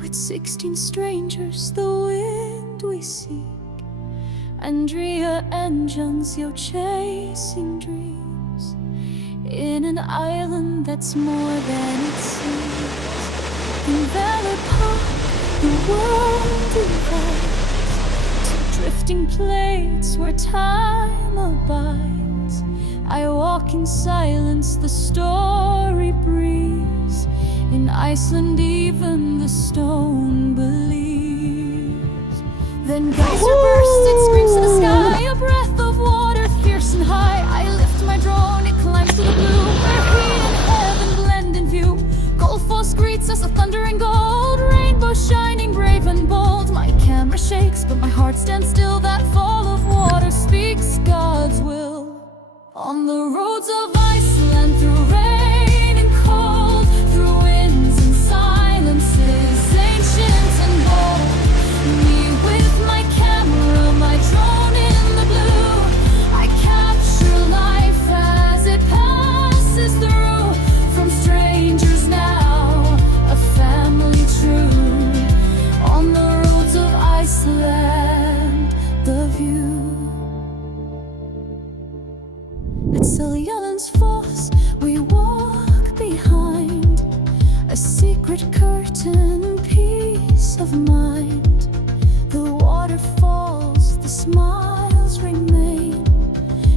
With 16 strangers, the wind we seek, Andrea and Giannunzio chasing dreams, in an island that's more than it seems. In Valley Park, the world divides to drifting plates where time abides. I walk in silence, the story breathes. In Iceland even the stone believes. Then geyser bursts, it screams to the sky, a breath of water fierce and high. I lift my drone, it climbs to the blue, where heat and heaven blend in view. Gulf Falls greets us, a thundering gold, rainbow shining brave and bold. My camera shakes, but my heart stands still. That fall of water speaks God's will. On the roads of Iceland, through rain and cold, through winds and silences, ancient and bold. Me with my camera, my drone in the blue, I capture life as it passes through. From strangers now, a family true. On the roads of Iceland, the view. At Seljalands Falls, we walk behind a secret curtain, peace of mind. The water falls, the smiles remain,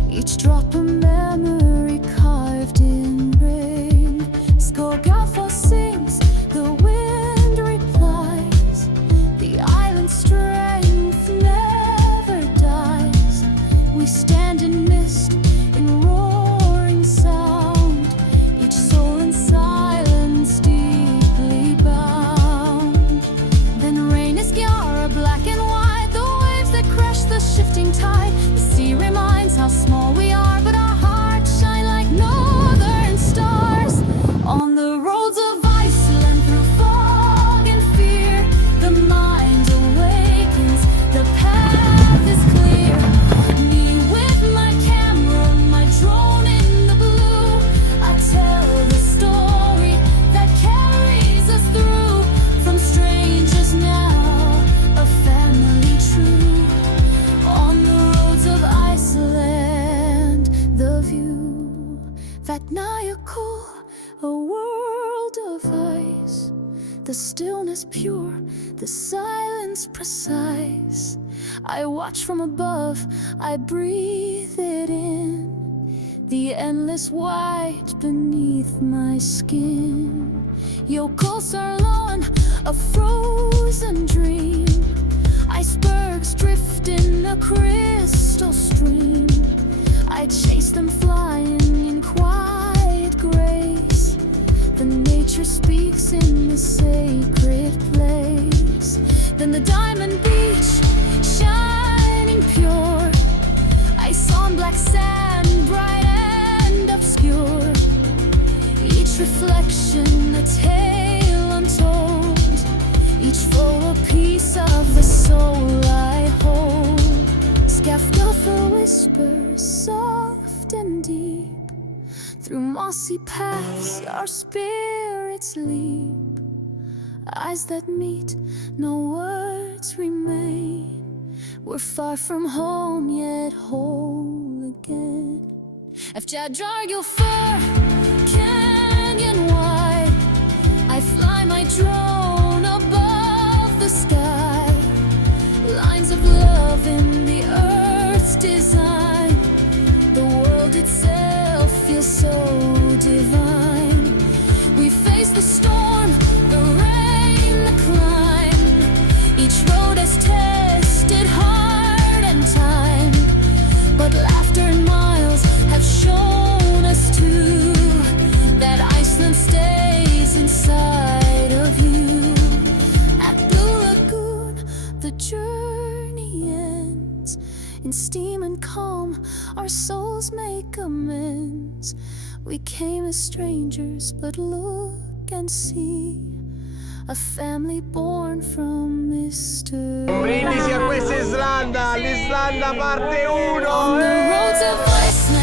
each drop a memory carved in rain. Skogafall sings, the wind replies, the island's strength never dies. We stand in mist, in roaring sound, each soul in silence deeply bound. Then rain is Gyara, black and white, the waves that crash the shifting tide. The sea reminds how small we are, but our hearts shine like northern stars. On the roads of Iceland, through fog and fear, the mind awakens, the path is clear. Me with my camera, my drone in the blue, I tell the story that carries us through. From strangers now, a family true. On the roads of Iceland, the view. Vatnajökull, a world of ice. The stillness pure, the silence precise. I watch from above, I breathe it in. The endless white beneath my skin. Jökulsárlón, a frozen dream. Icebergs drift in a crystal stream. I chase them flying in quiet grace. The nature speaks in the sacred place. Then the diamond beach, shining pure. Ice on black sand, bright and obscure. Each reflection a tale untold, each flow a piece of the soul I hold. Skafgafur whispers soft and deep. Through mossy paths our spirits leap. Eyes that meet, no words remain. We're far from home yet whole again. Efjadrargilfur, canyon wide, I fly my drone above the sky. Lines of love in the earth's design. The world itself feels so divine. We face the storm, the rain, the climb. Each road has tested heart and time, but laughter and miles have shown us too that Iceland stays inside of you. At Blue Lagoon, the journey ends. In steam and calm, our souls make amends. We came as strangers, but look and see, a family born from mystery. Brindisi a questa Islanda, l'Islanda parte 1! On the roads of Iceland.